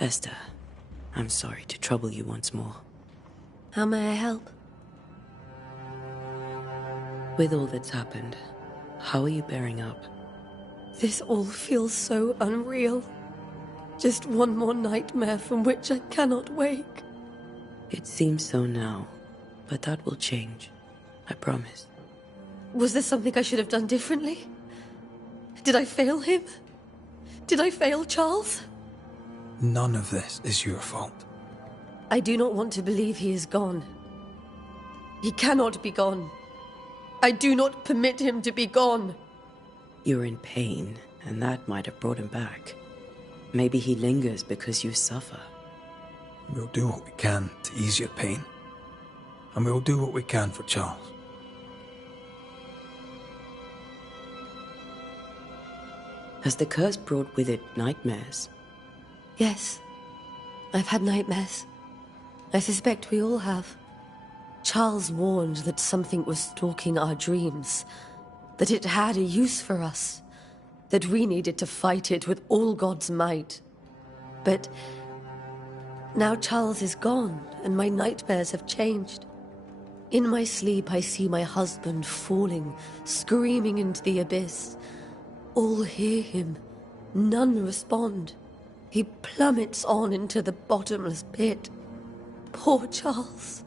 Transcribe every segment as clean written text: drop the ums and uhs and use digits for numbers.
Esther, I'm sorry to trouble you once more. How may I help? With all that's happened, how are you bearing up? This all feels so unreal. Just one more nightmare from which I cannot wake. It seems so now, but that will change. I promise. Was there something I should have done differently? Did I fail him? Did I fail Charles? None of this is your fault. I do not want to believe he is gone. He cannot be gone. I do not permit him to be gone. You're in pain, and that might have brought him back. Maybe he lingers because you suffer. We'll do what we can to ease your pain. And we'll do what we can for Charles. Has the curse brought with it nightmares? Yes. I've had nightmares. I suspect we all have. Charles warned that something was stalking our dreams. That it had a use for us. That we needed to fight it with all God's might. But now Charles is gone, and my nightmares have changed. In my sleep, I see my husband falling, screaming into the abyss. All hear him. None respond. He plummets on into the bottomless pit. Poor Charles.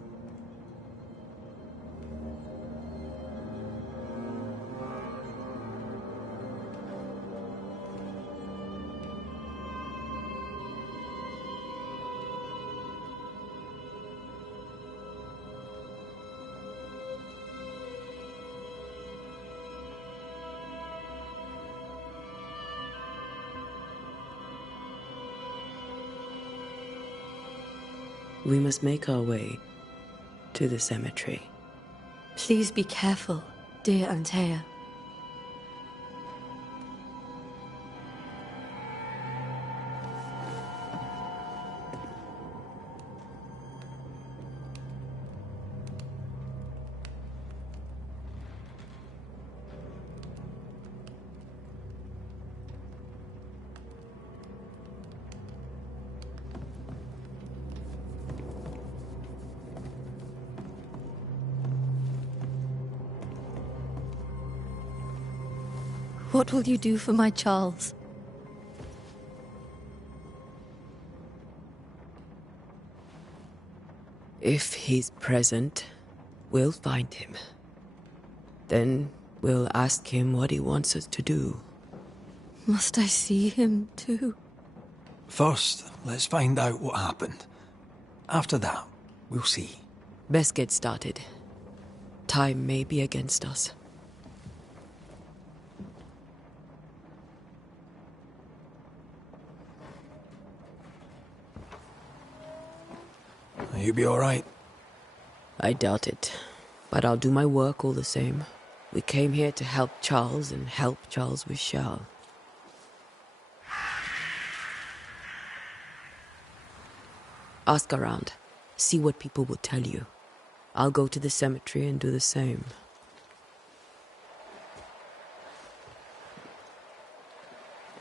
We must make our way to the cemetery. Please be careful, dear Antea. What will you do for my Charles? If he's present, we'll find him. Then we'll ask him what he wants us to do. Must I see him too? First, let's find out what happened. After that, we'll see. Best get started. Time may be against us. You be all right? I doubt it, but I'll do my work all the same. We came here to help Charles, and help Charles we shall. Ask around. See what people will tell you. I'll go to the cemetery and do the same.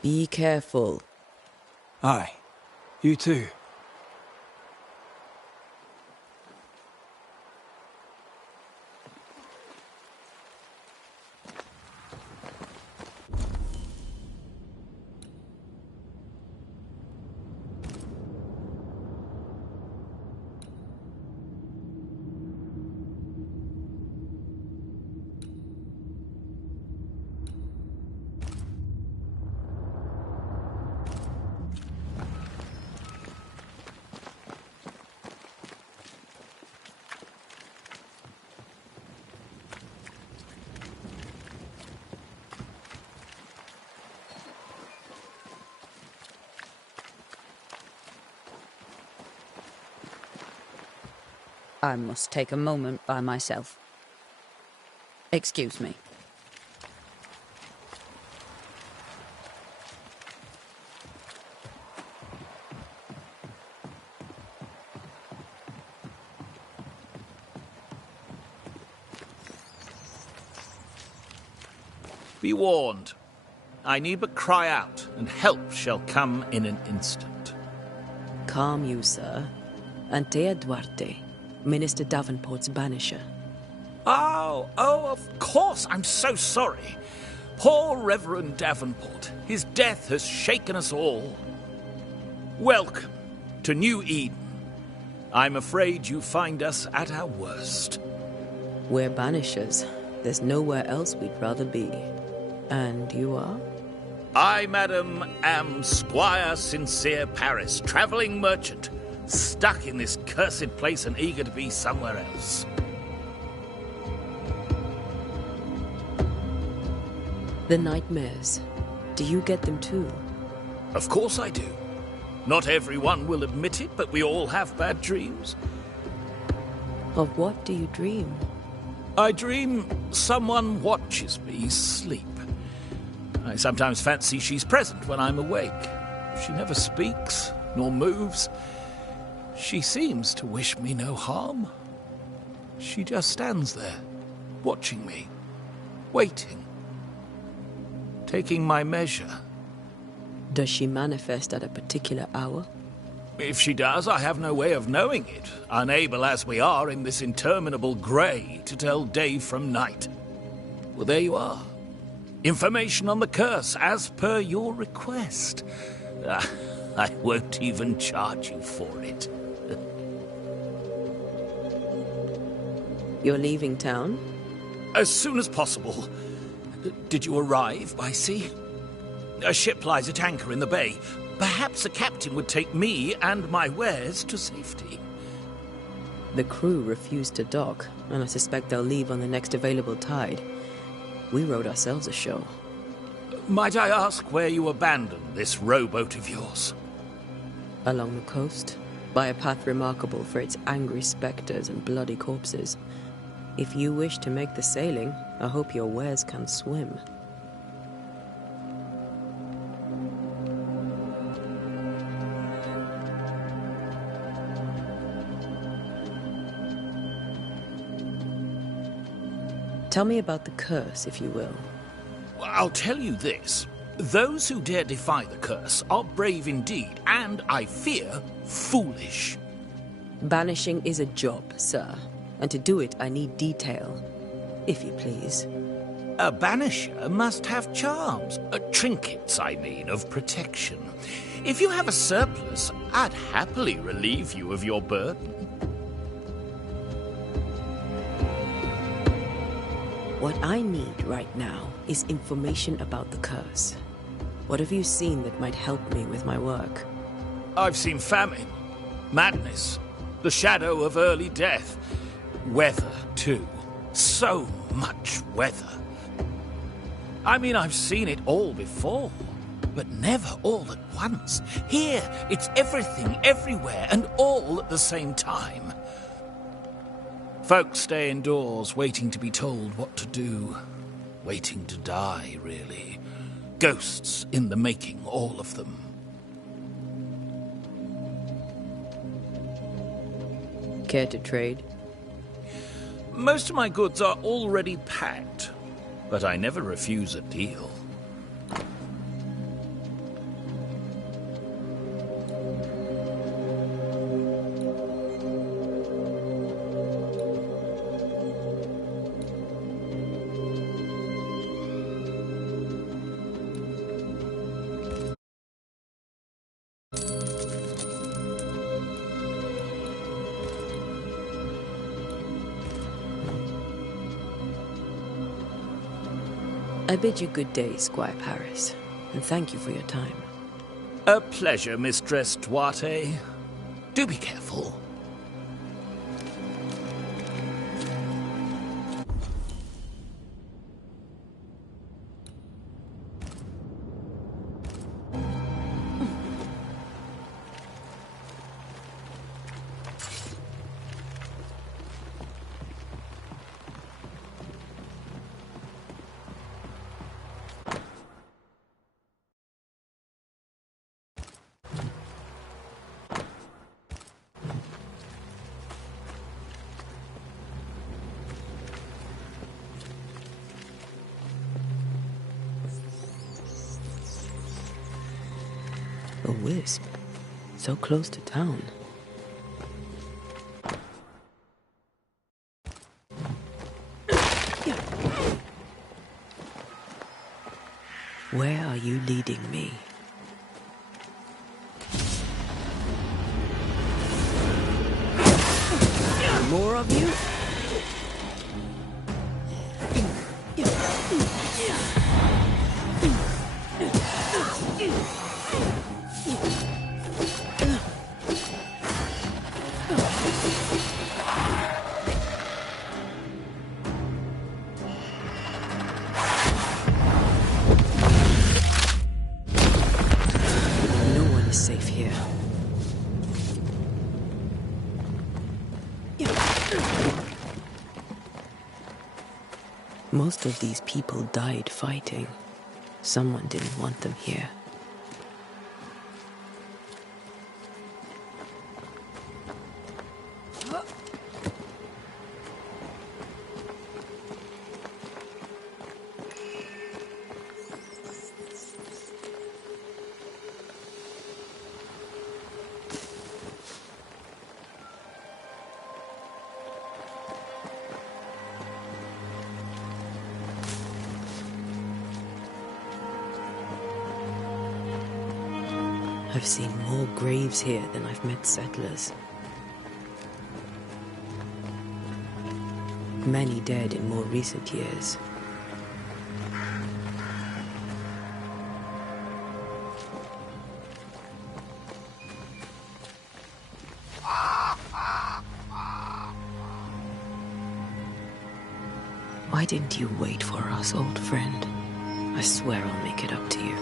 Be careful. Aye. You too. I must take a moment by myself. Excuse me. Be warned. I need but cry out, and help shall come in an instant. calm you, sir. Antea Duarte, Minister Davenport's banisher. Oh, of course. I'm so sorry. Poor Reverend Davenport. His death has shaken us all. Welcome to New Eden. I'm afraid you find us at our worst. We're banishers. There's nowhere else we'd rather be. And you are? I, madam, am Squire Sincere Paris, travelling merchant, stuck in this cursed place and eager to be somewhere else. The nightmares. Do you get them too? Of course I do. Not everyone will admit it, but we all have bad dreams. Of what do you dream? I dream someone watches me sleep. I sometimes fancy she's present when I'm awake. She never speaks, nor moves. She seems to wish me no harm. She just stands there, watching me, waiting, taking my measure. Does she manifest at a particular hour? If she does, I have no way of knowing it, unable as we are in this interminable grey to tell day from night. Well, there you are. Information on the curse, as per your request. I won't even charge you for it. You're leaving town? As soon as possible. Did you arrive by sea? A ship lies at anchor in the bay. Perhaps a captain would take me and my wares to safety. The crew refused to dock, and I suspect they'll leave on the next available tide. We wrote ourselves a show. Might I ask where you abandoned this rowboat of yours? Along the coast, by a path remarkable for its angry specters and bloody corpses. If you wish to make the sailing, I hope your wares can swim. Tell me about the curse, if you will. I'll tell you this. Those who dare defy the curse are brave indeed, and, I fear, foolish. Banishing is a job, sir. And to do it, I need detail. If you please. A banisher must have charms. Trinkets, I mean, of protection. If you have a surplus, I'd happily relieve you of your burden. What I need right now is information about the curse. What have you seen that might help me with my work? I've seen famine, madness, the shadow of early death. Weather, too. So much weather. I mean, I've seen it all before, but never all at once. Here, it's everything, everywhere, and all at the same time. Folks stay indoors, waiting to be told what to do. Waiting to die, really. Ghosts in the making, all of them. Care to trade? Most of my goods are already packed, but I never refuse a deal. I bid you good day, Squire Paris, and thank you for your time. A pleasure, Mistress Duarte. Do be careful. A wisp. So close to town. Where are you leading me? More of you? No one is safe here. Most of these people died fighting. Someone didn't want them here. I've seen more graves here than I've met settlers. Many dead in more recent years. Why didn't you wait for us, old friend? I swear I'll make it up to you.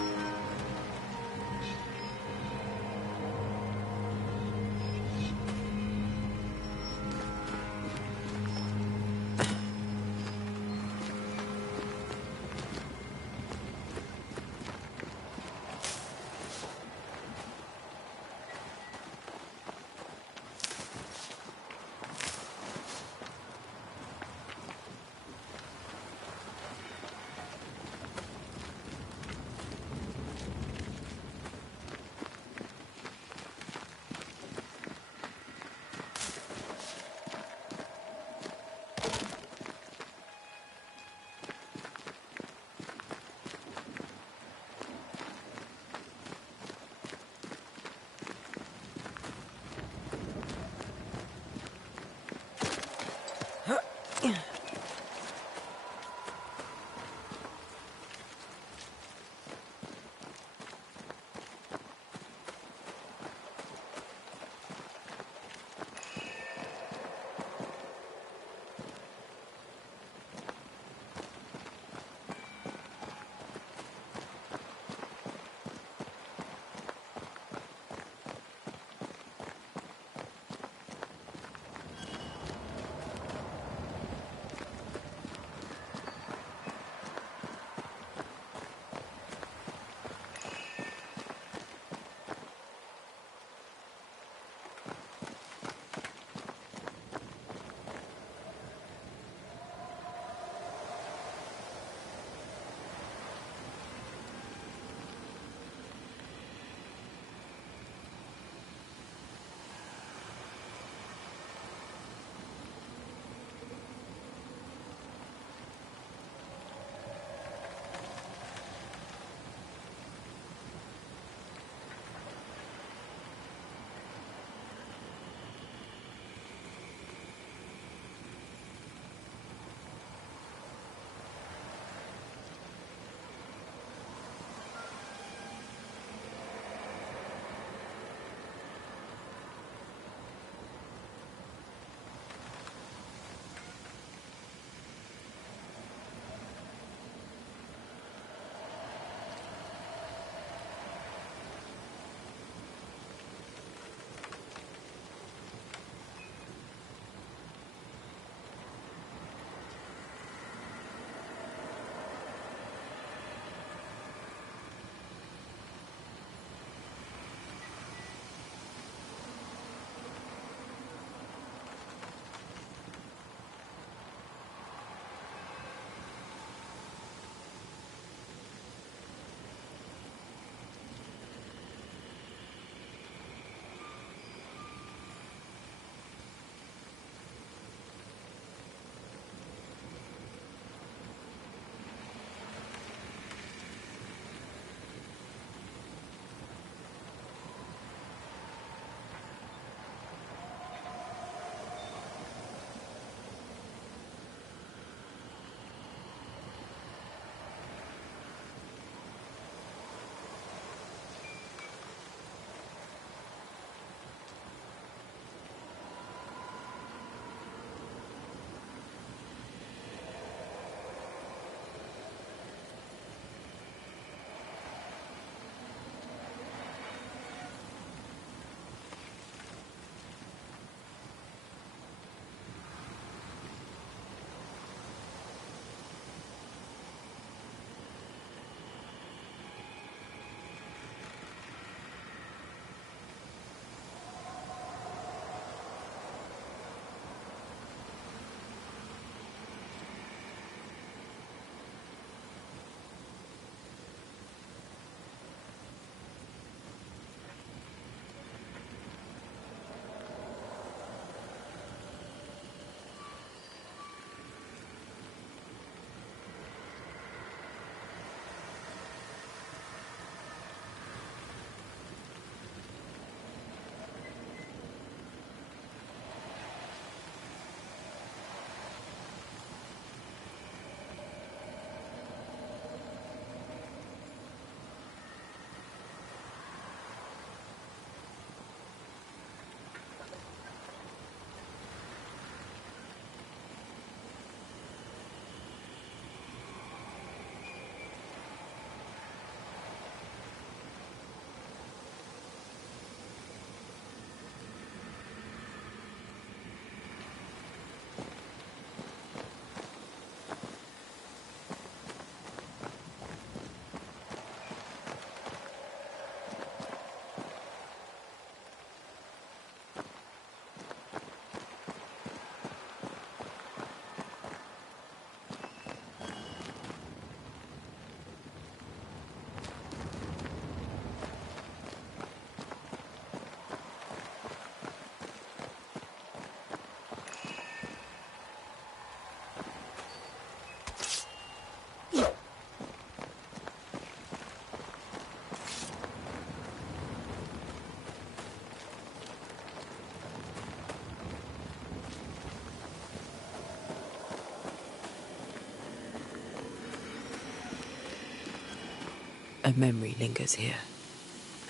A memory lingers here.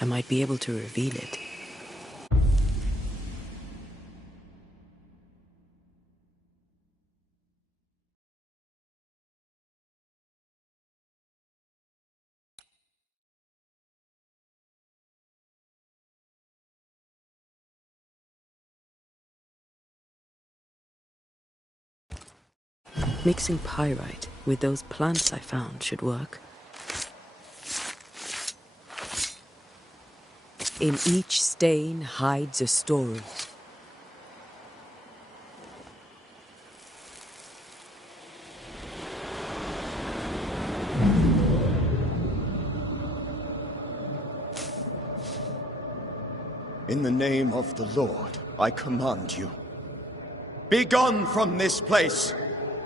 I might be able to reveal it. Mixing pyrite with those plants I found should work. In each stain hides a story. In the name of the Lord, I command you. Be gone from this place!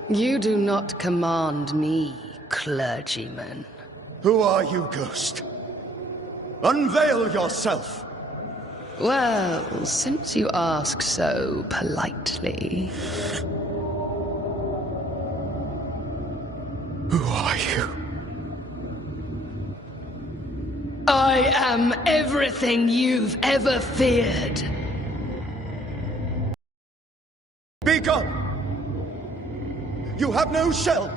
You do not command me, clergyman. Who are you, ghost? Unveil yourself! Well, since you ask so politely... Who are you? I am everything you've ever feared. Be gone! You have no shell!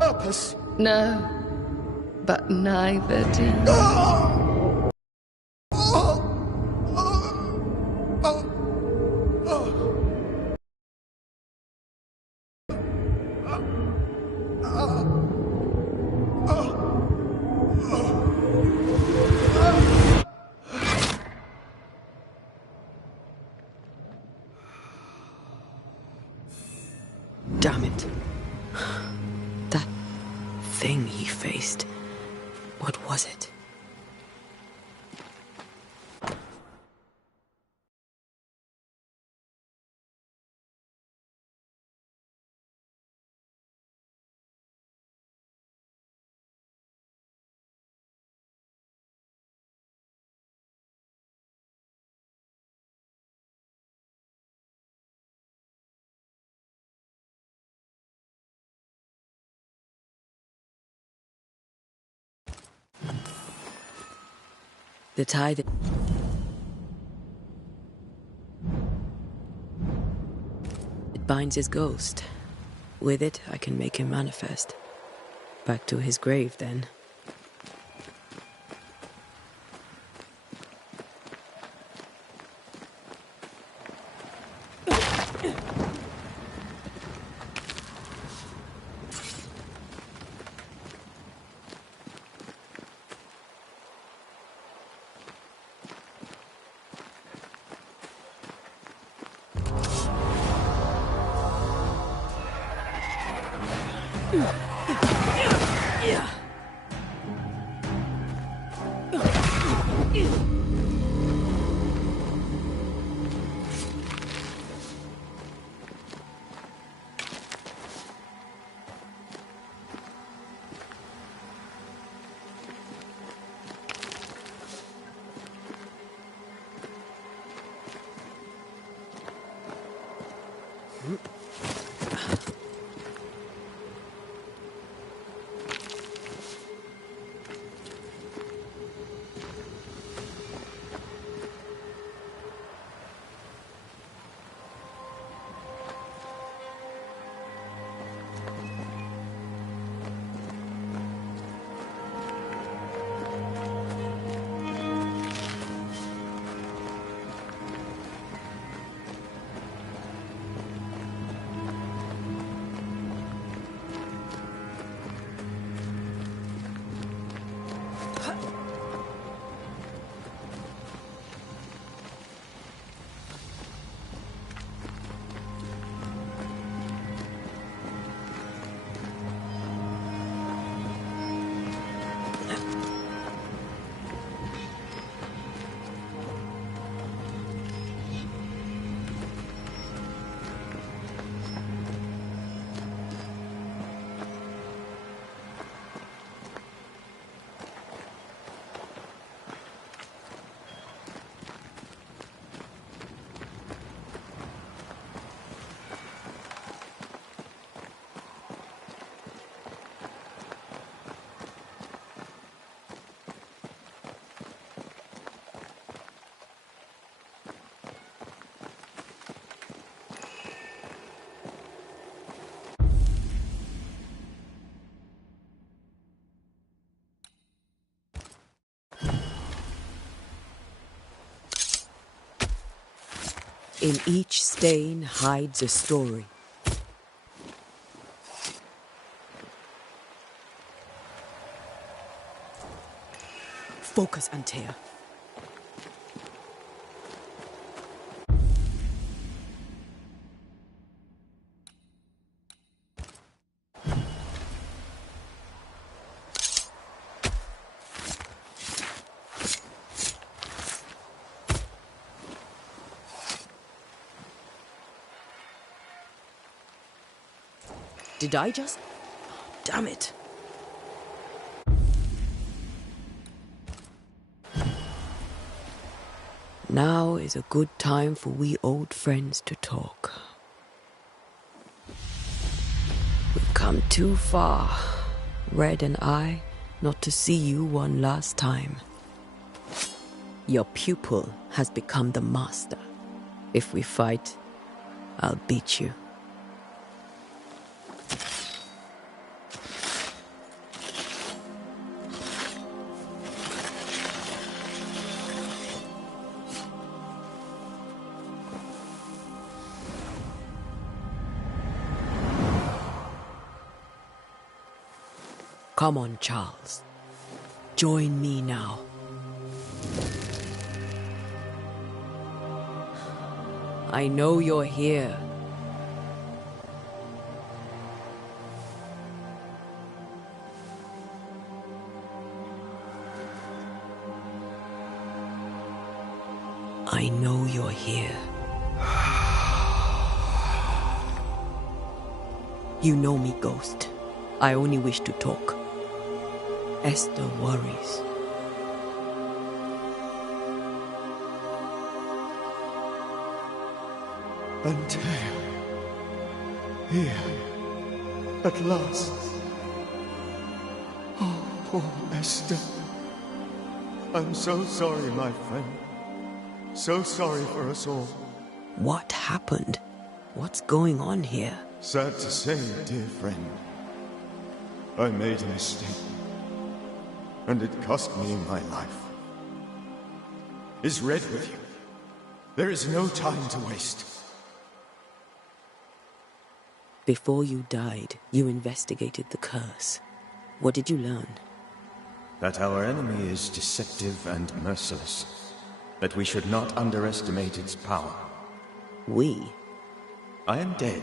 Purpose! No, but neither do you. Damn it. That thing he faced. What was it? The tie that... It binds his ghost. With it, I can make him manifest. Back to his grave, then. In each stain hides a story. Focus, Antea. Did I just... Damn it. Now is a good time for we old friends to talk. We've come too far, Red and I, not to see you one last time. Your pupil has become the master. If we fight, I'll beat you. Come on, Charles. Join me now. I know you're here. I know you're here. You know me, Ghost. I only wish to talk. Esther worries. Antea. Here. At last. Oh, poor Esther. I'm so sorry, my friend. So sorry for us all. What happened? What's going on here? Sad to say, dear friend. I made a mistake. And it cost me my life. Is Red with you? There is no time to waste. Before you died, you investigated the curse. What did you learn? That our enemy is deceptive and merciless. That we should not underestimate its power. We? I am dead,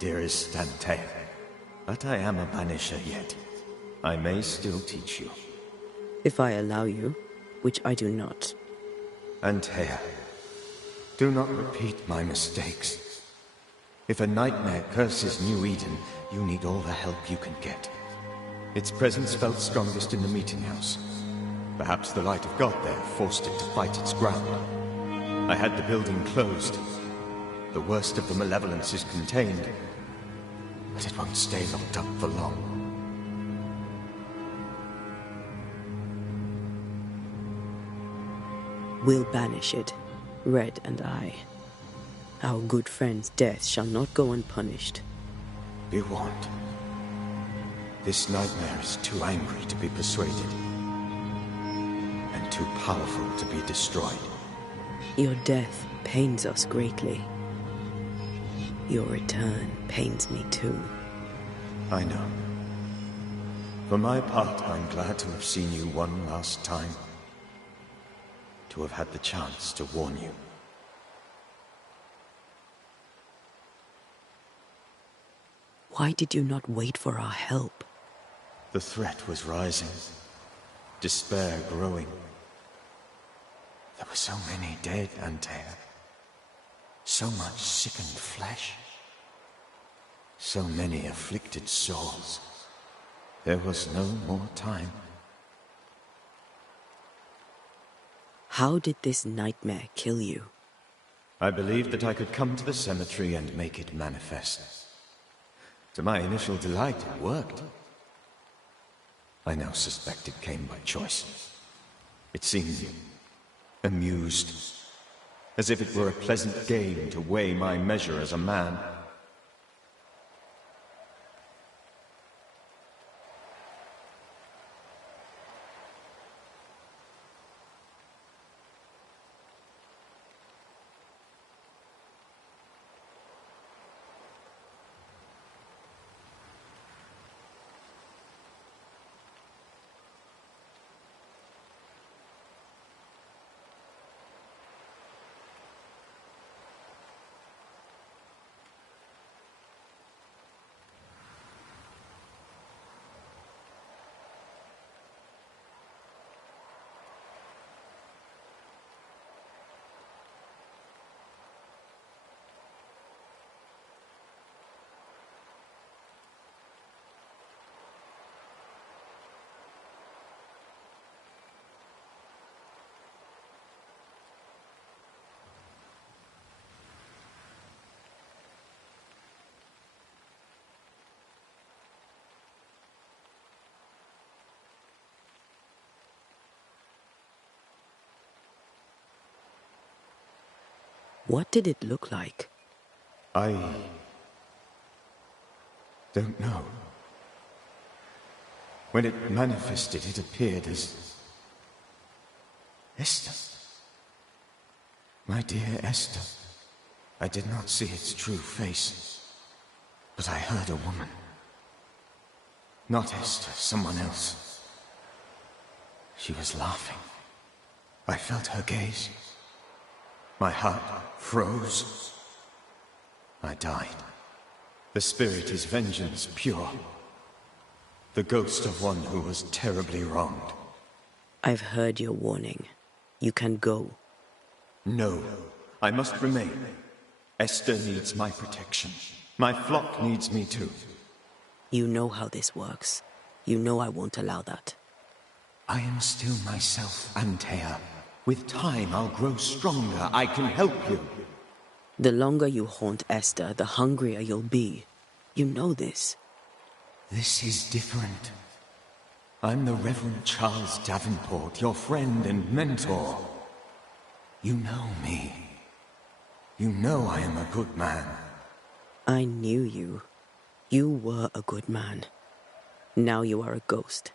dearest Antea. But I am a Banisher yet. I may still teach you. If I allow you, which I do not. Antea, do not repeat my mistakes. If a nightmare curses New Eden, you need all the help you can get. Its presence felt strongest in the meeting house. Perhaps the light of God there forced it to fight its ground. I had the building closed. The worst of the malevolence is contained, but it won't stay locked up for long. We'll banish it, Red and I. Our good friend's death shall not go unpunished. Be warned. This nightmare is too angry to be persuaded, and too powerful to be destroyed. Your death pains us greatly. Your return pains me too. I know. For my part, I'm glad to have seen you one last time. To have had the chance to warn you. Why did you not wait for our help? The threat was rising. Despair growing. There were so many dead, Antea. So much sickened flesh. So many afflicted souls. There was no more time. How did this nightmare kill you? I believed that I could come to the cemetery and make it manifest. To my initial delight, it worked. I now suspect it came by choice. It seemed amused, as if it were a pleasant game to weigh my measure as a man. What did it look like? I don't know. When it manifested, it appeared as Esther. My dear Esther. I did not see its true face, but I heard a woman. Not Esther, someone else. She was laughing. I felt her gaze. My heart froze. I died. The spirit is vengeance pure. The ghost of one who was terribly wronged. I've heard your warning. You can go. No, I must remain. Esther needs my protection. My flock needs me too. You know how this works. You know I won't allow that. I am still myself, Antea. With time, I'll grow stronger. I can help you. The longer you haunt Esther, the hungrier you'll be. You know this. This is different. I'm the Reverend Charles Davenport, your friend and mentor. You know me. You know I am a good man. I knew you. You were a good man. Now you are a ghost,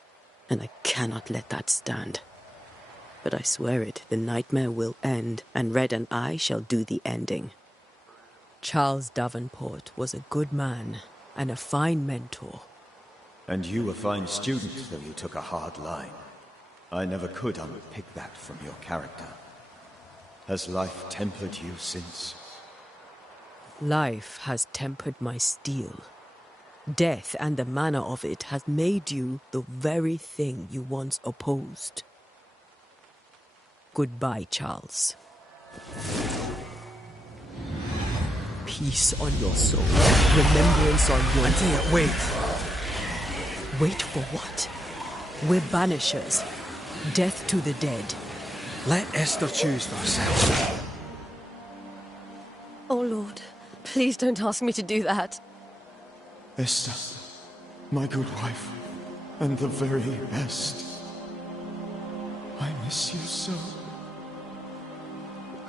and I cannot let that stand. But I swear it, the nightmare will end, and Red and I shall do the ending. Charles Davenport was a good man, and a fine mentor. And you a fine student, though you took a hard line. I never could unpick that from your character. Has life tempered you since? Life has tempered my steel. Death and the manner of it has made you the very thing you once opposed. Goodbye, Charles. Peace on your soul. Remembrance on your... Antea, wait! Wait for what? We're banishers. Death to the dead. Let Esther choose for herself. Oh, Lord, please don't ask me to do that. Esther, my good wife, and the very best. I miss you so.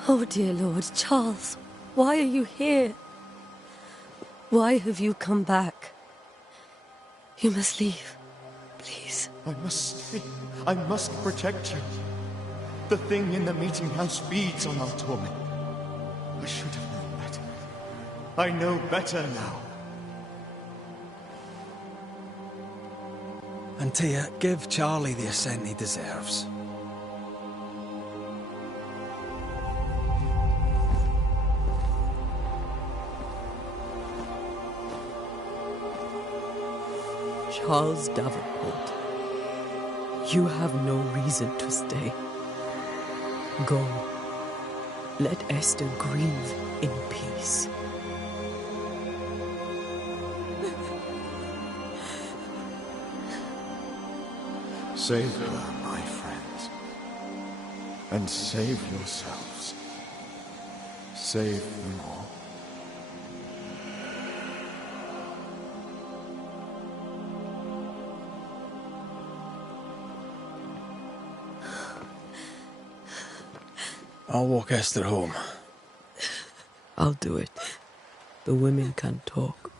Oh, dear Lord, Charles, why are you here? Why have you come back? You must leave, please. I must stay. I must protect you. The thing in the meeting house feeds on our torment. I should have known better. I know better now. Antea, give Charlie the ascent he deserves. Charles Davenport, you have no reason to stay. Go. Let Esther grieve in peace. Save her, my friends. And save yourselves. Save them all. I'll walk Esther home. I'll do it. The women can talk.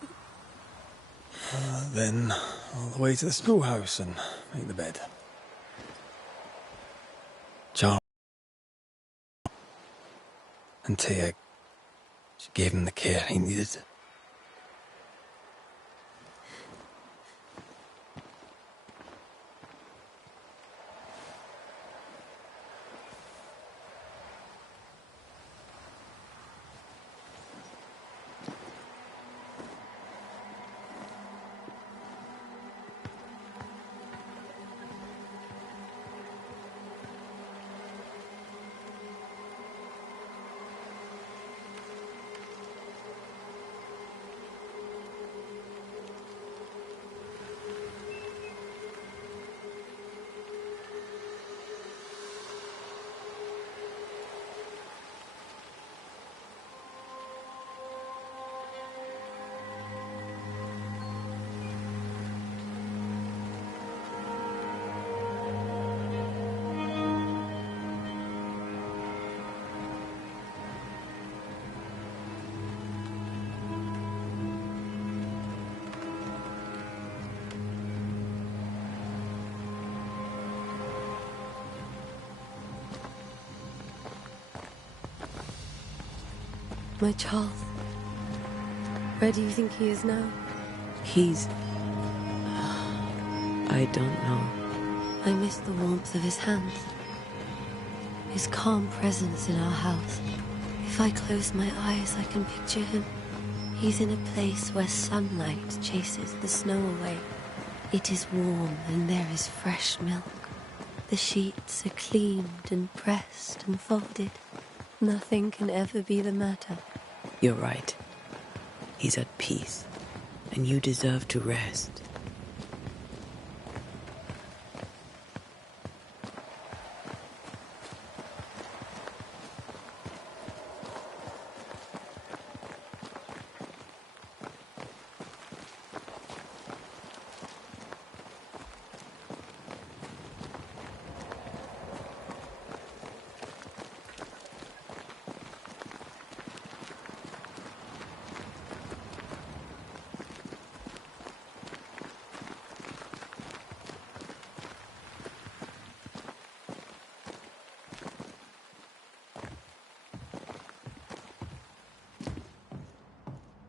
Then all the way to the schoolhouse and make the bed. Charles. Antea, she gave him the care he needed. My Charles. Where do you think he is now? He's... I don't know. I miss the warmth of his hands. His calm presence in our house. If I close my eyes, I can picture him. He's in a place where sunlight chases the snow away. It is warm and there is fresh milk. The sheets are cleaned and pressed and folded. Nothing can ever be the matter. You're right. He's at peace, and you deserve to rest.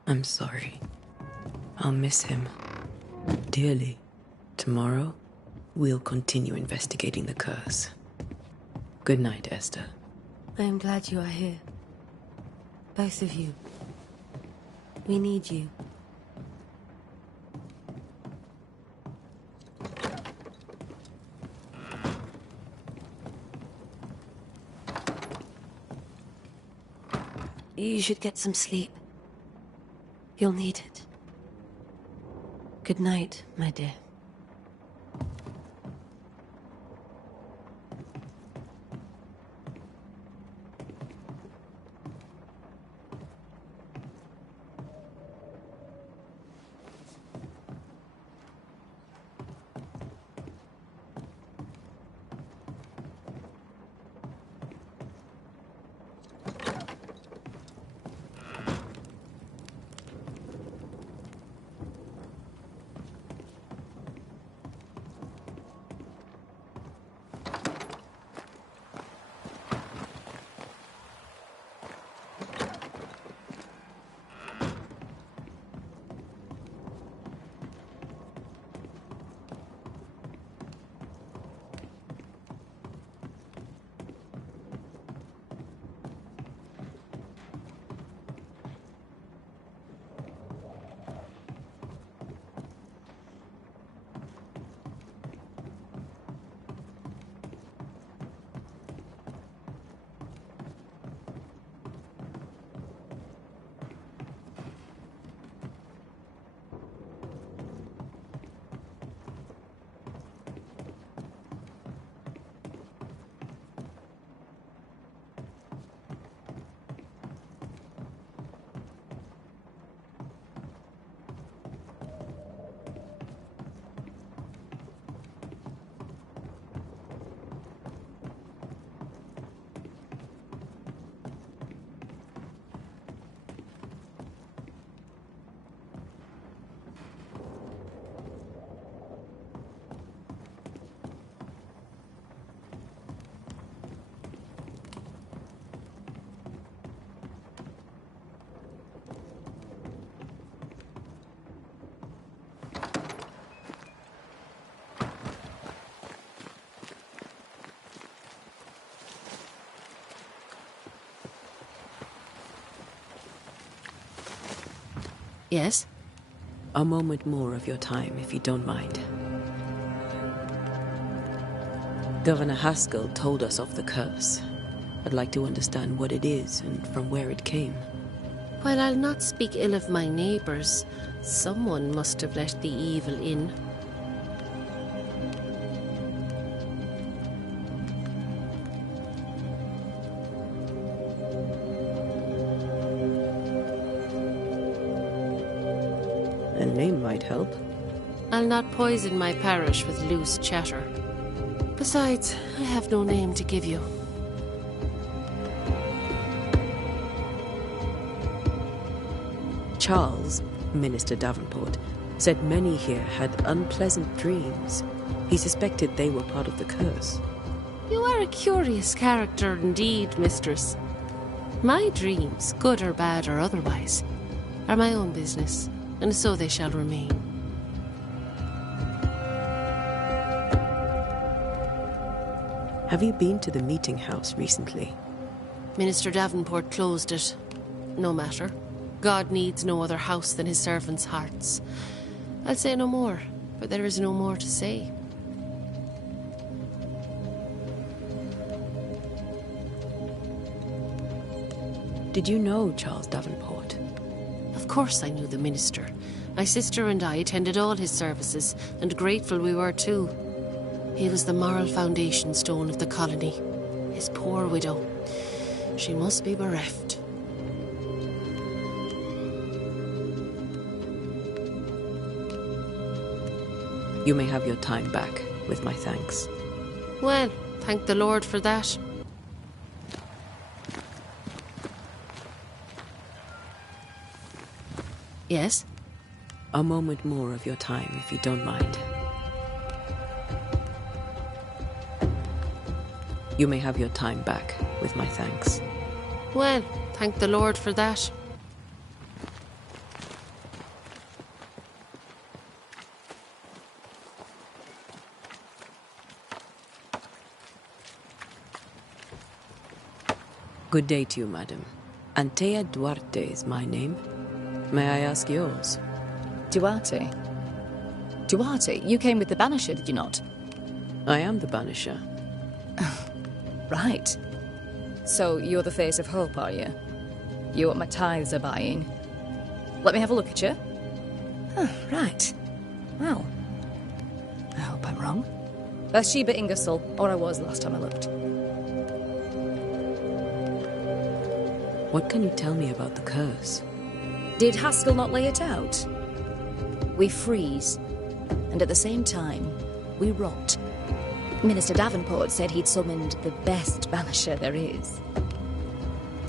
I'm sorry. I'll miss him dearly. Tomorrow, we'll continue investigating the curse. Good night, Esther. I am glad you are here. Both of you. We need you. You should get some sleep. You'll need it. Good night, my dear. Yes? A moment more of your time, if you don't mind. Governor Haskell told us of the curse. I'd like to understand what it is and from where it came. While I'll not speak ill of my neighbours, someone must have let the evil in. A name might help. I'll not poison my parish with loose chatter. Besides, I have no name to give you. Charles, Minister Davenport, said many here had unpleasant dreams. He suspected they were part of the curse. You are a curious character indeed, mistress. My dreams, good or bad or otherwise, are my own business, and so they shall remain. Have you been to the meeting house recently? Minister Davenport closed it. No matter. God needs no other house than his servants' hearts. I'll say no more, for there is no more to say. Did you know Charles Davenport? Of course I knew the minister. My sister and I attended all his services, and grateful we were too. He was the moral foundation stone of the colony. His poor widow. She must be bereft. You may have your time back, with my thanks. Well, thank the Lord for that. Yes? A moment more of your time, if you don't mind. You may have your time back, with my thanks. Well, thank the Lord for that. Good day to you, madam. Antea Duarte is my name. May I ask yours? Duarte? Duarte, you came with the Banisher, did you not? I am the Banisher. Right. So you're the face of hope, are you? You're what my tithes are buying. Let me have a look at you. Oh, right. Well, I hope I'm wrong. Bathsheba Ingersoll, or I was last time I looked. What can you tell me about the curse? Did Haskell not lay it out? We freeze, and at the same time, we rot. Minister Davenport said he'd summoned the best banisher there is.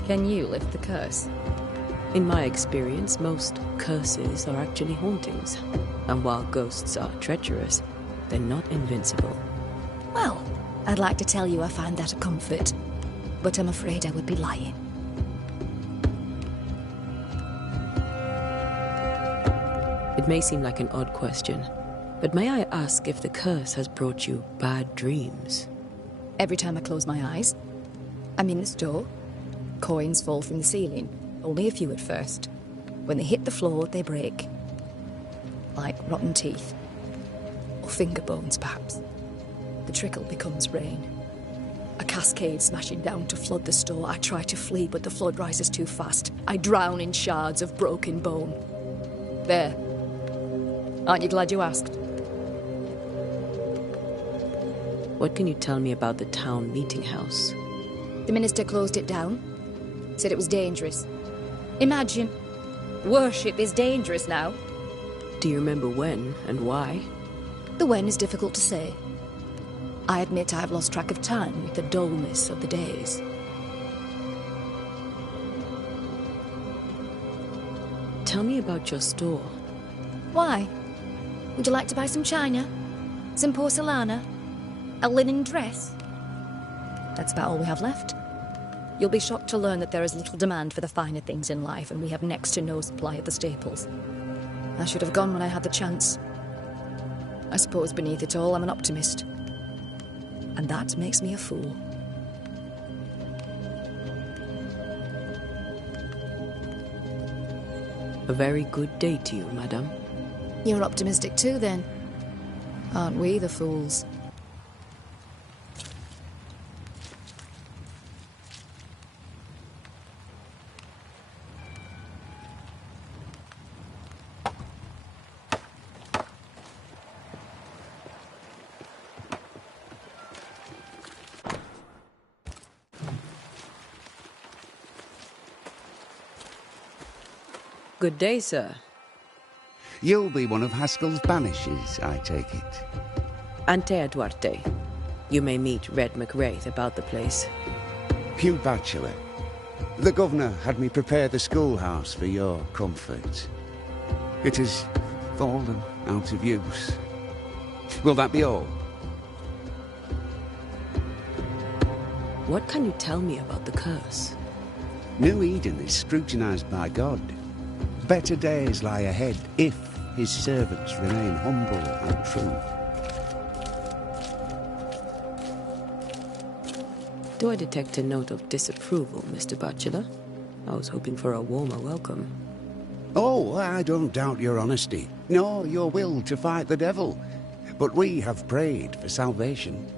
Can you lift the curse? In my experience, most curses are actually hauntings. And while ghosts are treacherous, they're not invincible. Well, I'd like to tell you I find that a comfort, but I'm afraid I would be lying. It may seem like an odd question, but may I ask if the curse has brought you bad dreams? Every time I close my eyes, I'm in the store. Coins fall from the ceiling, only a few at first. When they hit the floor, they break. Like rotten teeth. Or finger bones, perhaps. The trickle becomes rain. A cascade smashing down to flood the store. I try to flee, but the flood rises too fast. I drown in shards of broken bone. There. Aren't you glad you asked? What can you tell me about the town meeting house? The minister closed it down. Said it was dangerous. Imagine. Worship is dangerous now. Do you remember when and why? The when is difficult to say. I admit I've lost track of time with the dullness of the days. Tell me about your store. Why? Would you like to buy some china? Some porcelana? A linen dress? That's about all we have left. You'll be shocked to learn that there is little demand for the finer things in life, and we have next to no supply of the staples. I should have gone when I had the chance. I suppose beneath it all, I'm an optimist. And that makes me a fool. A very good day to you, madame. You're optimistic too, then. Aren't we the fools? Good day, sir. You'll be one of Haskell's Banishers, I take it. Antea Duarte. You may meet Red McWraith about the place. Hugh Batchelor. The governor had me prepare the schoolhouse for your comfort. It has fallen out of use. Will that be all? What can you tell me about the curse? New Eden is scrutinized by God. Better days lie ahead if his servants remain humble and true. Do I detect a note of disapproval, Mr. Bachelor? I was hoping for a warmer welcome. Oh, I don't doubt your honesty, nor your will to fight the devil. But we have prayed for salvation.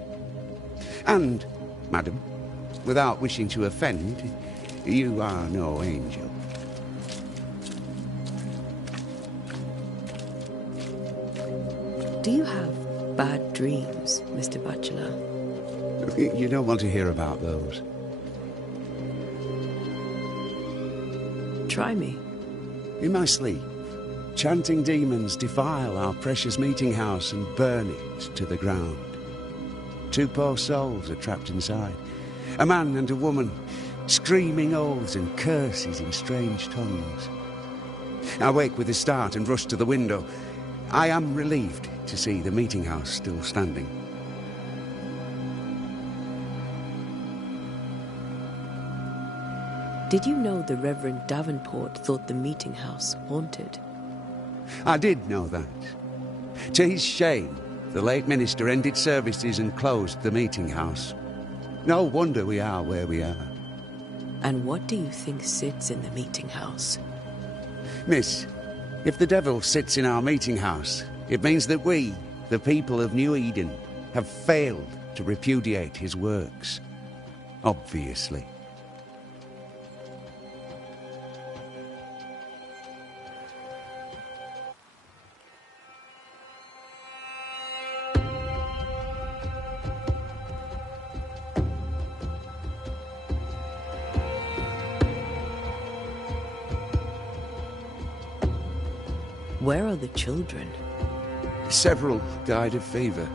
And, madam, without wishing to offend, you are no angel. Do you have bad dreams, Mr. Bachelor? You don't want to hear about those. Try me. In my sleep, chanting demons defile our precious meeting house and burn it to the ground. 2 poor souls are trapped inside. A man and a woman, screaming oaths and curses in strange tongues. I wake with a start and rush to the window. I am relieved to see the meeting house still standing. Did you know the Reverend Davenport thought the meeting house haunted? I did know that. To his shame, the late minister ended services and closed the meeting house. No wonder we are where we are. And what do you think sits in the meeting house? Miss, if the devil sits in our meeting house, it means that we, the people of New Eden, have failed to repudiate his works. Obviously. Where are the children? Several died of fever.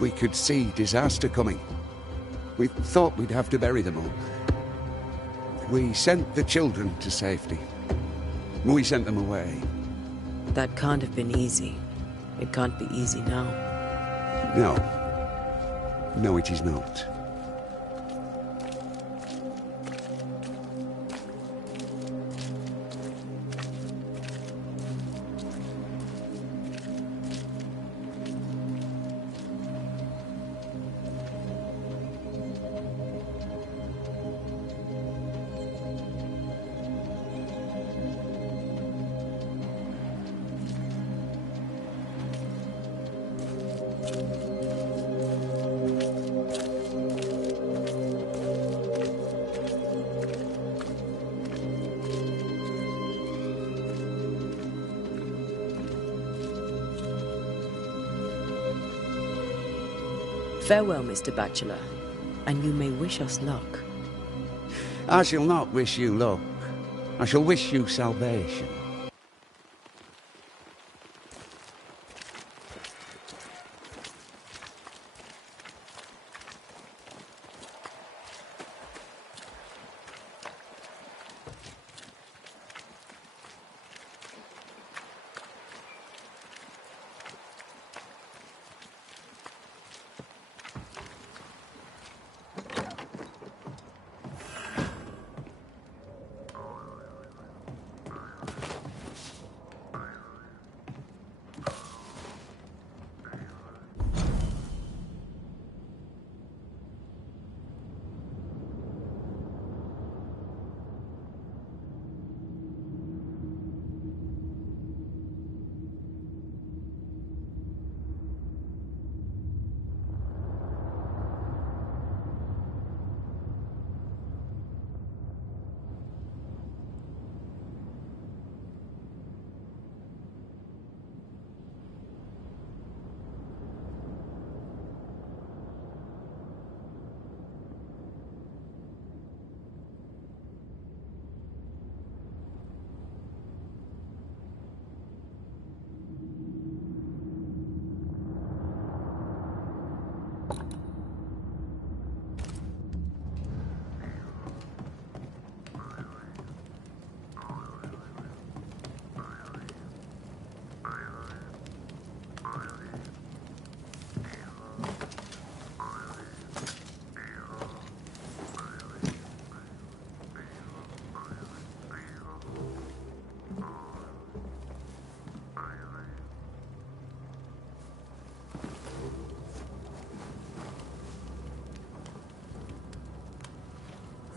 We could see disaster coming. We thought we'd have to bury them all. We sent the children to safety. We sent them away. That can't have been easy. It can't be easy now. No. No, it is not. Farewell, Mr. Bachelor, and you may wish us luck. I shall not wish you luck. I shall wish you salvation.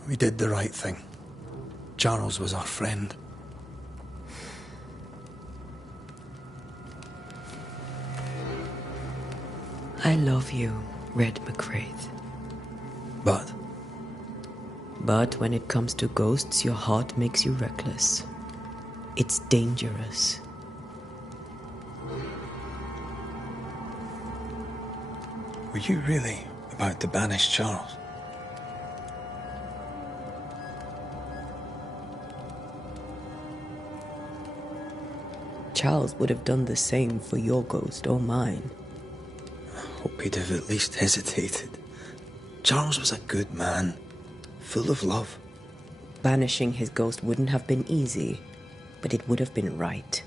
We did the right thing. Charles was our friend. I love you, Red McWraith. But But when it comes to ghosts, your heart makes you reckless. It's dangerous. were you really about to banish Charles? Charles would have done the same for your ghost or mine. I hope he'd have at least hesitated. Charles was a good man, full of love. Banishing his ghost wouldn't have been easy, but it would have been right.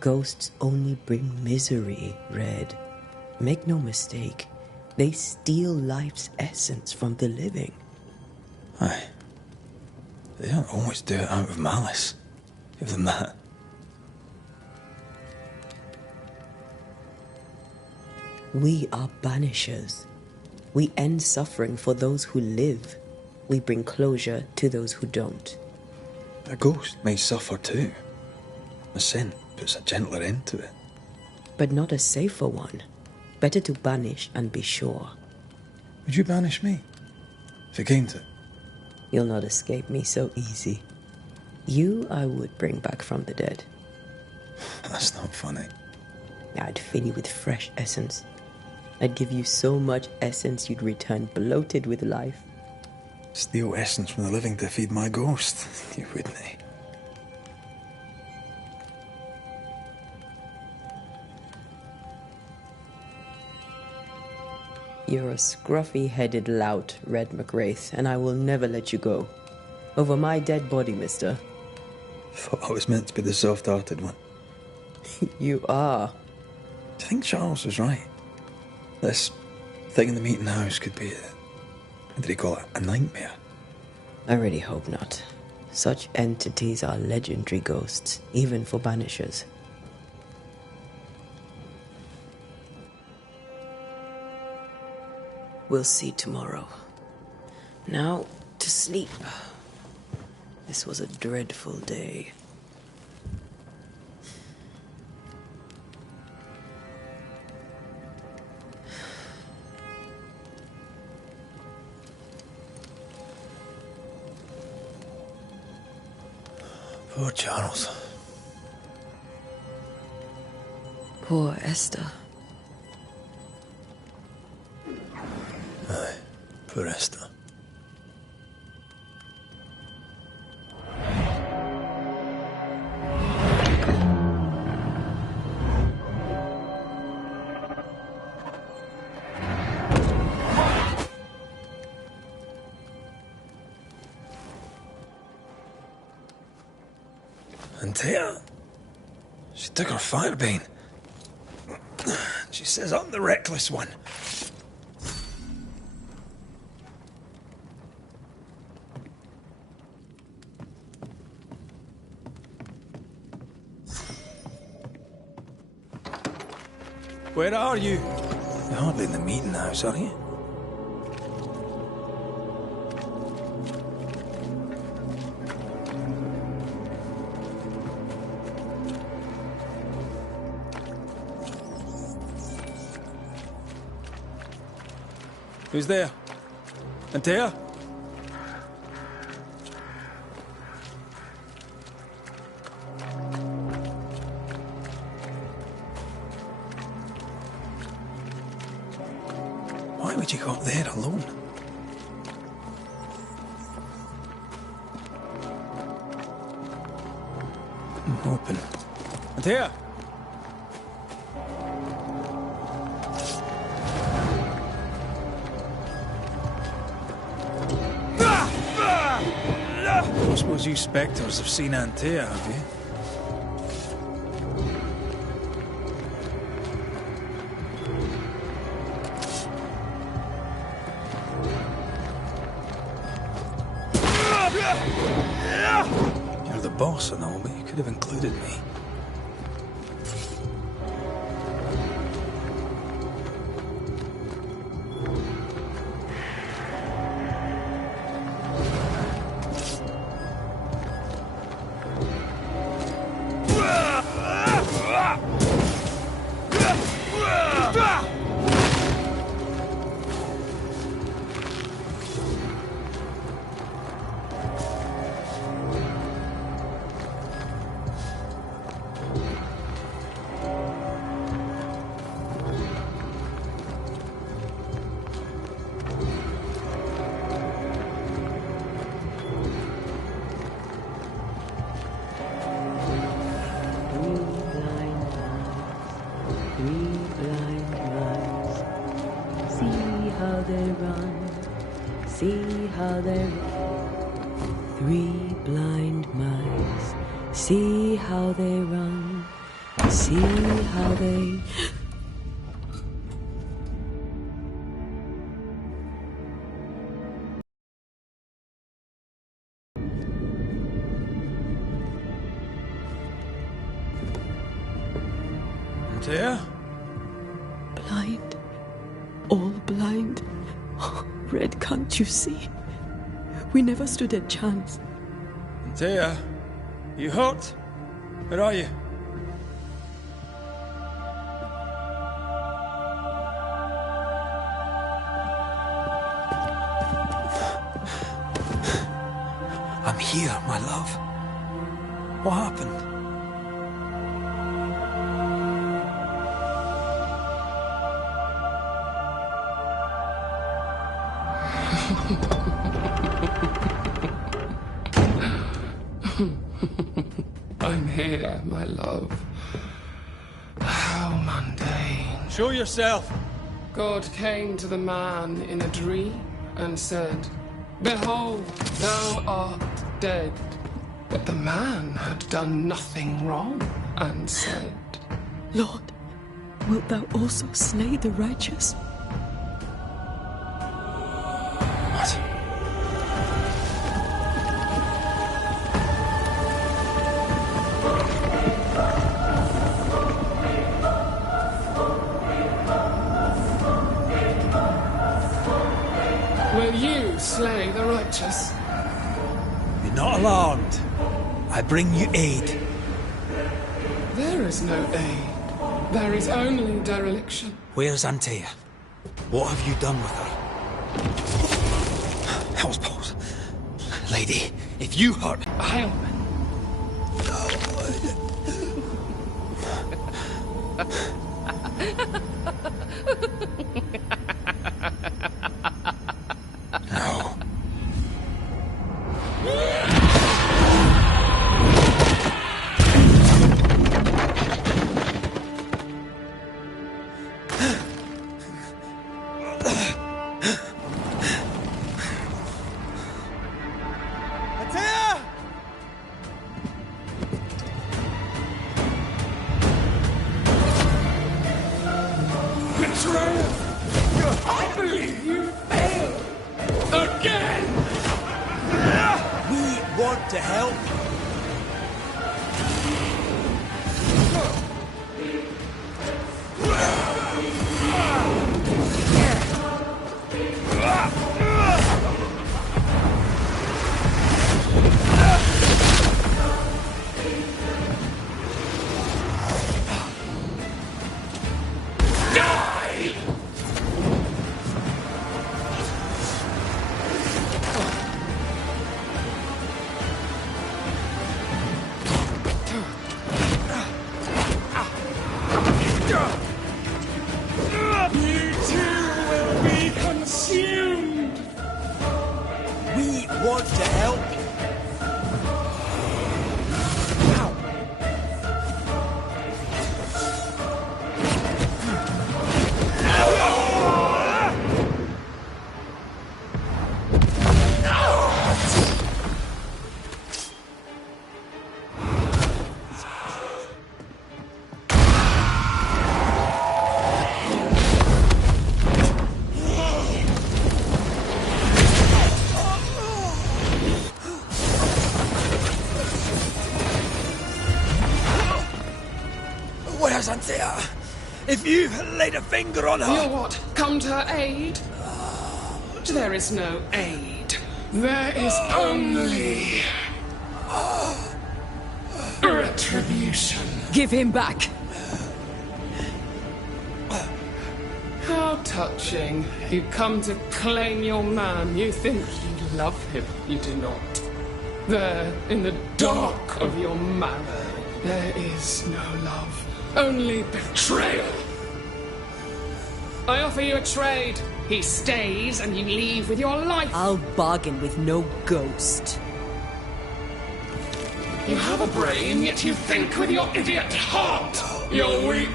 Ghosts only bring misery, Red. Make no mistake, they steal life's essence from the living. Aye. They don't always do it out of malice. Give them that. We are banishers. We end suffering for those who live. We bring closure to those who don't. A ghost may suffer too. A sin puts a gentler end to it. But not a safer one. Better to banish and be sure. Would you banish me? If it came to it? You'll not escape me so easy. You I would bring back from the dead. That's not funny. I'd fill you with fresh essence. I'd give you so much essence you'd return bloated with life. Steal essence from the living to feed my ghost. You wouldn't, eh? You're a scruffy-headed lout, Red McWraith, and I will never let you go. Over my dead body, mister. Thought I was meant to be the soft-hearted one. You are. Do you think Charles was right? This thing in the meeting house could be what did he call it? A nightmare? I really hope not. Such entities are legendary ghosts, even for banishers. We'll see tomorrow. Now, to sleep. This was a dreadful day. Poor Charles. Poor Esther. Aye, poor Esther. And Taya, she took her firebane. She says I'm the reckless one. Where are you? You're hardly in the meeting house, are you? Who's there? Antea? Why would you go up there alone? Open. Antea! I suppose you spectres have seen Antea, have you? You're the boss and all, but you could have included me. how they... Three blind mice, see how they run, see how they... Dear? Blind. All blind. Red, can't you see? We never stood a chance. Dear, you hurt? Where are you? I'm here, my love. What happened? I'm here, my love. How mundane. Show yourself. God came to the man in a dream and said, "Behold, thou art dead." But the man had done nothing wrong and said, Lord, wilt thou also slay the righteous? What? "Will you slay the righteous?" Be not alarmed. I bring you aid. There is no aid. There is only dereliction. Where's Antea? What have you done with her? Hell's balls. Lady, if you hurt... Hailman. No. Betrayer! I believe you failed! Again! We want to help. You too will be consumed! We want to help. Where's Antea? If you laid a finger on her... You'll what? Come to her aid? There is no aid. There is only... retribution. Give him back! How touching. You come to claim your man. You think you love him. You do not. There, in the dark of your marrow, there is no love. Only betrayal. I offer you a trade. He stays and you leave with your life. I'll bargain with no ghost. You have a brain, yet you think with your idiot heart. You're weak.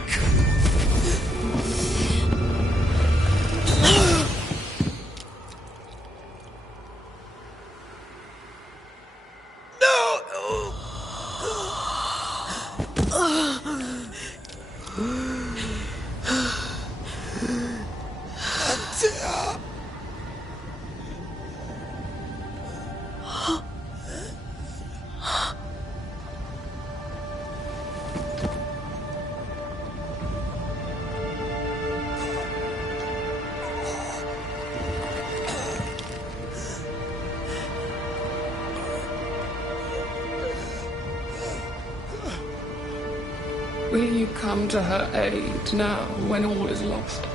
Will you come to her aid now, when all is lost?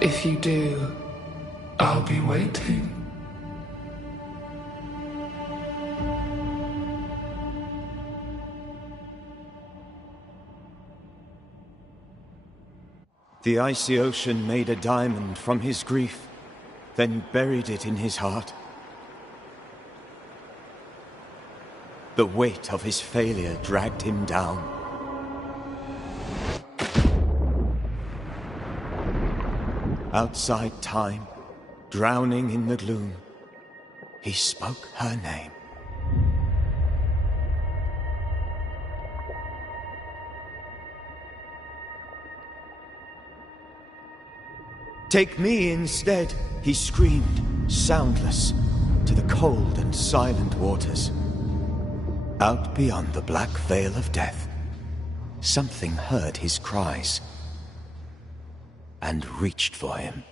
If you do, I'll be waiting. The icy ocean made a diamond from his grief, then buried it in his heart. The weight of his failure dragged him down. Outside time, drowning in the gloom, he spoke her name. Take me instead, he screamed, soundless, to the cold and silent waters. Out beyond the black veil of death, something heard his cries and reached for him.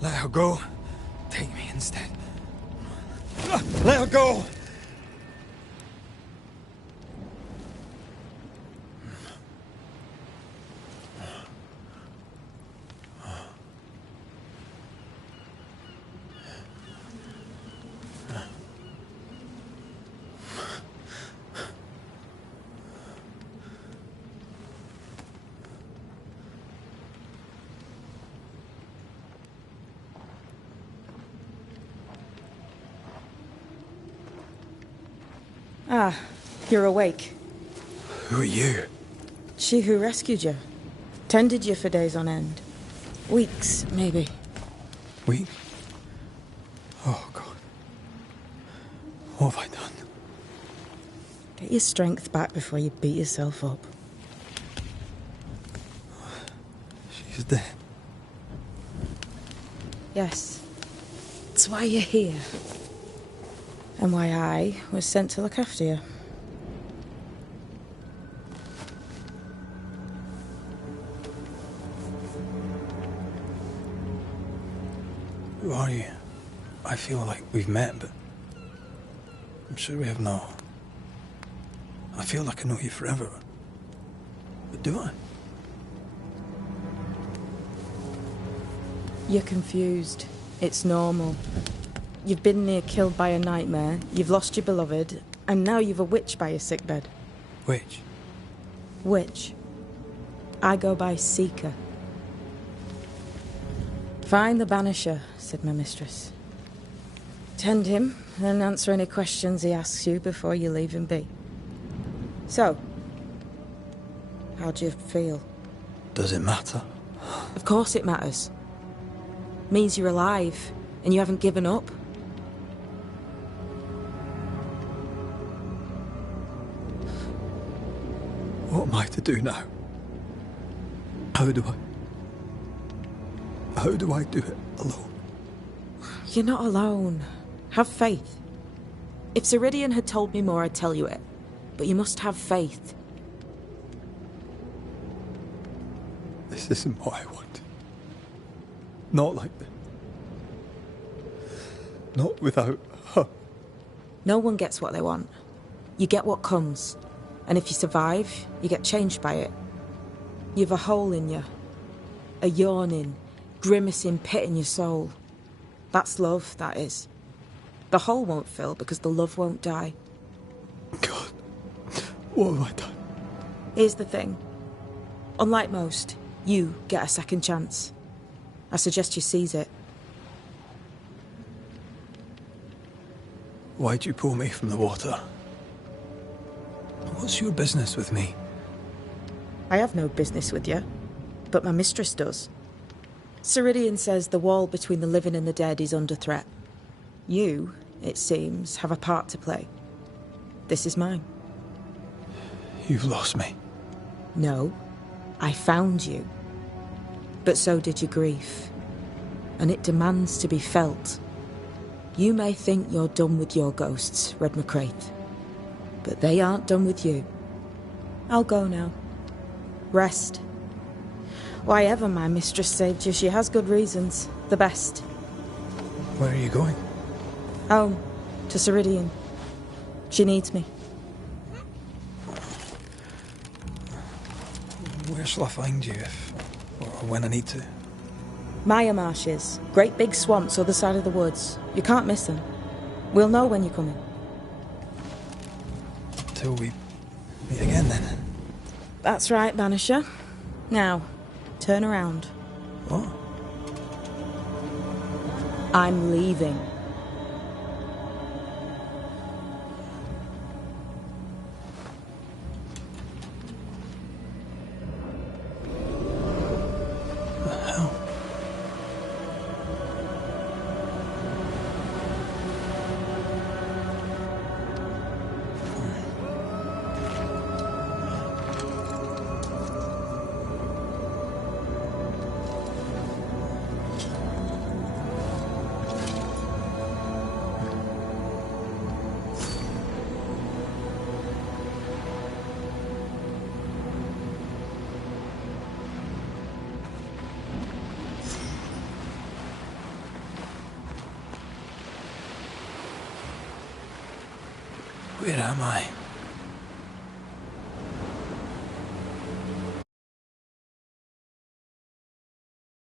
Let her go. Take me instead. Let her go! Ah, you're awake. Who are you? She who rescued you. Tended you for days on end. Weeks, maybe. Weeks? Oh, God. What have I done? Get your strength back before you beat yourself up. She's dead. Yes. That's why you're here. And why I was sent to look after you. Who are you? I feel like we've met, but I'm sure we have not. I feel like I know you forever. But do I? You're confused. It's normal. You've been near killed by a nightmare, you've lost your beloved, and now you've a witch by your sickbed. Witch? Witch. I go by Seeker. Find the Banisher, said my mistress. Tend him, and answer any questions he asks you before you leave him be. So, how do you feel? Does it matter? Of course it matters. Means you're alive, and you haven't given up. What am I to do now? How do I do it alone? You're not alone. Have faith. If Ceridian had told me more, I'd tell you it. But you must have faith. This isn't what I want. Not like this. Not without her. No one gets what they want. You get what comes. And if you survive, you get changed by it. You've a hole in you. A yawning, grimacing pit in your soul. That's love, that is. The hole won't fill because the love won't die. God, what have I done? Here's the thing. Unlike most, you get a second chance. I suggest you seize it. Why'd you pull me from the water? What's your business with me? I have no business with you, but my mistress does. Ceridian says the wall between the living and the dead is under threat. You, it seems, have a part to play. This is mine. You've lost me. No, I found you. But so did your grief. And it demands to be felt. You may think you're done with your ghosts, Red McCraith, but they aren't done with you. I'll go now. Rest. Why ever my mistress saved you, she has good reasons. The best. Where are you going? Home. To Ceridian. She needs me. Where shall I find you if... or when I need to? Maya Marshes. Great big swamps other side of the woods. You can't miss them. We'll know when you're coming. Till we meet again, then. That's right, Banisher. Now, turn around. What? I'm leaving. The hell? Where am I?